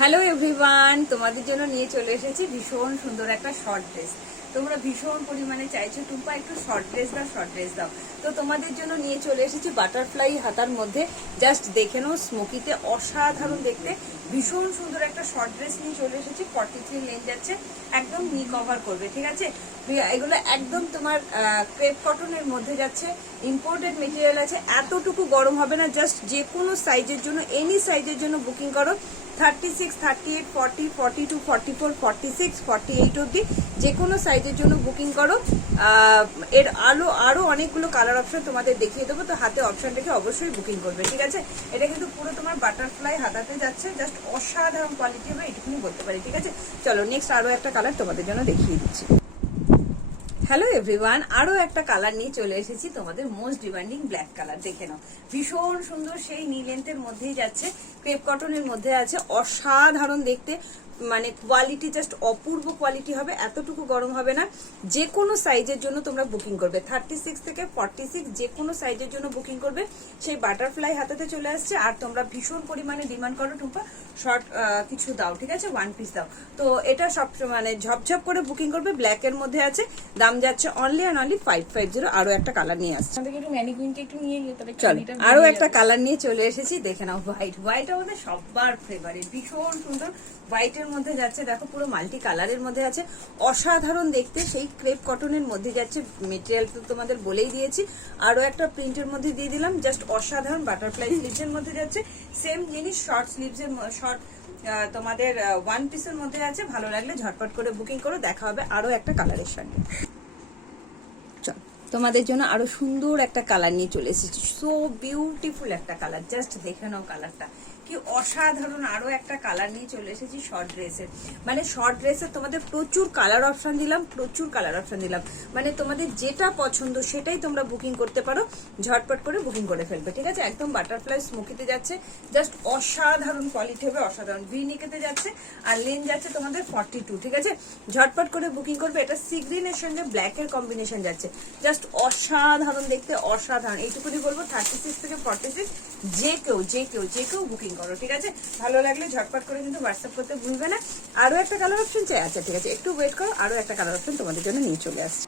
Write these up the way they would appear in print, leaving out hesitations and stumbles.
Hello everyone, তোমাদের জন্য নিয়ে চলে এসেছি ভীষণ সুন্দর একটা শর্ট ড্রেস। তোমরা ভীষণ পরিমাণে চাইছো টুম্পা একটু শর্ট ড্রেস দাও। তো তোমাদের জন্য নিয়ে চলে এসেছি বাটারফ্লাই হাতার মধ্যে। জাস্ট দেখে নাও, স্মোকিতে অসাধারণ দেখতে ভীষণ সুন্দর একটা শর্ট ড্রেস নিয়ে চলে এসেছি। 43 লেন্থ যাচ্ছে, একদম নি কভার করবে, ঠিক আছে। এগুলো একদম তোমার ক্রেপ কটনের মধ্যে যাচ্ছে, ইম্পোর্টেড মেটেরিয়াল আছে, এতটুকু গরম হবে না। জাস্ট যে কোনো সাইজের জন্য, এনি সাইজের জন্য বুকিং করো। 36, 38, 40, 42, 44, 46, 48 অব্দি যে কোনো সাইজের জন্য বুকিং করো। এর আরো অনেকগুলো কালার অপশন তোমাদের দেখিয়ে দেবো, তো হাতে অপশন রেখে অবশ্যই বুকিং করবে, ঠিক আছে। এটা কিন্তু পুরো তোমার বাটারফ্লাই হাতাতে যাচ্ছে, জাস্ট অসাধারণ কোয়ালিটি হবে, এটুকুনি বলতে পারি, ঠিক আছে। চলো নেক্সট আরো একটা কালার তোমাদের জন্য দেখিয়ে দিচ্ছি। হ্যালো এভরিওয়ান, আরো একটা কালার নিয়ে চলে এসেছি, তোমাদের মোস্ট ডিমান্ডিং ব্ল্যাক কালার। দেখে নাও, ভীষণ সুন্দর সেই নি লেন্থের মধ্যেই যাচ্ছে, ক্রেপ কটনের মধ্যে আছে, অসাধারণ দেখতে, মানে কোয়ালিটি জাস্ট অপূর্ব কোয়ালিটি হবে, এতটুকু গরম হবে না। যে কোনো সাইজের জন্য তোমরা বুকিং করবে, 36 থেকে 46 যে কোনো সাইজের জন্য বুকিং করবে। সেই বাটারফ্লাই হাতাতে চলে আসছে। আর তোমরা ভীষণ পরিমাণে ডিমান্ড করো টুম্পা শর্ট কিছু দাও, ঠিক আছে, ওয়ান পিস দাও। তো এটা সব মানে ঝপঝপ করে বুকিং করবে, ব্ল্যাক এর মধ্যে আছে, দাম যাচ্ছে অনলি অ্যান্ড অনলি 550। আরো একটা কালার নিয়ে আসছে, আরো একটা কালার নিয়ে চলে এসেছি। দেখে নাও, হোয়াইট আমাদের সবার ফেভারিট, ভীষণ সুন্দর হোয়াইটের মধ্যে যাচ্ছে। দেখো পুরো মাল্টি কালারের মধ্যে আছে, অসাধারণ দেখতে, সেই ক্রেপ কটনের মধ্যে যাচ্ছে। মেটেরিয়াল তো তোমাদের বলেই দিয়েছি, আরো একটা প্রিন্টের মধ্যে দিয়ে দিলাম, জাস্ট অসাধারণ। বাটারফ্লাই স্লিভস এর মধ্যে যাচ্ছে, সেম জিনিস শর্ট স্লিভস এর শর্ট তোমাদের ওয়ান পিসের মধ্যে আছে। ভালো লাগলে ঝটপট করে বুকিং করো, দেখা হবে আরো একটা কালারের সঙ্গে। চল, তোমাদের জন্য আরো সুন্দর একটা কালার নিয়ে চলে এসেছি, সো বিউটিফুল একটা কালার, জাস্ট দেখে নাও কালারটা কি অসাধারণ। আরো একটা কালার নিয়ে চলে এসেছি শর্ট ড্রেসের, মানে শর্ট ড্রেসের তোমাদের প্রচুর কালার অপশন দিলাম, মানে তোমাদের যেটা পছন্দ সেটাই তোমরা বুকিং করতে পারো, ঝটপট করে বুকিং করে ফেলবে, ঠিক আছে। একদম বাটারফ্লাই স্মোকিতে যাচ্ছে, জাস্ট অসাধারণ কোয়ালিটি হবে, অসাধারণ। ভি নিকেতে যাচ্ছে, আর লেন যাচ্ছে তোমাদের 42, ঠিক আছে। ঝটপট করে বুকিং করবে। এটা সি গ্রিনের সঙ্গে ব্ল্যাক এর কম্বিনেশন যাচ্ছে, জাস্ট অসাধারণ দেখতে, অসাধারণ। এইটুকুনি বলবো, 36 থেকে 46 যে কেউ বুকিং করো, ঠিক আছে। ভালো লাগলে ঝটপট করে কিন্তু হোয়াটসঅ্যাপ করতে ভুলবে না। আরো একটা কালার অপশন চাই, আচ্ছা ঠিক আছে, একটু ওয়েট করো, আরো একটা কালার অপশন তোমাদের জন্য নিয়ে চলে আসছে।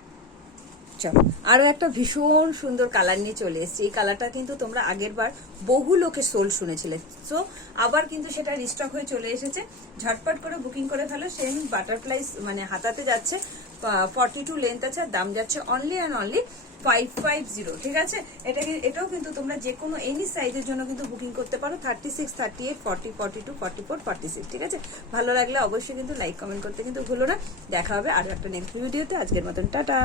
চলো, আরো একটা ভীষণ সুন্দর কালার নিয়ে চলে এসেছি। এই কালারটা কিন্তু তোমরা আগের বার বহু লোকে সোল শুনেছিলে, সো আবার কিন্তু সেটা রিস্টক হয়ে চলে এসেছে। ঝটপট করে বুকিং করে ফেলো। সেম বাটারফ্লাই মানে হাতাতে যাচ্ছে, 42 লেন্থ আছে, দাম যাচ্ছে অনলি অ্যান্ড অনলি 550, ঠিক আছে। এটাও কিন্তু তোমরা যে কোনো এনি সাইজের জন্য কিন্তু বুকিং করতে পারো, 36, 38, 40, 42, 44, 46, ঠিক আছে। ভালো লাগলে অবশ্যই কিন্তু লাইক কমেন্ট করতে কিন্তু ভুলো না। দেখা হবে আরো একটা নেক্সট ভিডিওতে। আজকের মতন টাটা।